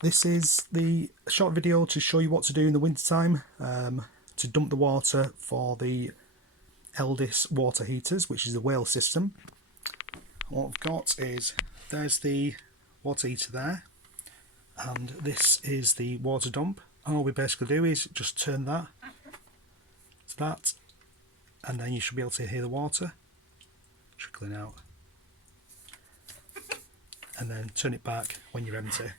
This is the short video to show you what to do in the wintertime to dump the water for the Elddis water heaters, which is the whale system. What I've got is, there's the water heater there, and this is the water dump. All we basically do is just turn that to that, and then you should be able to hear the water trickling out, and then turn it back when you're empty.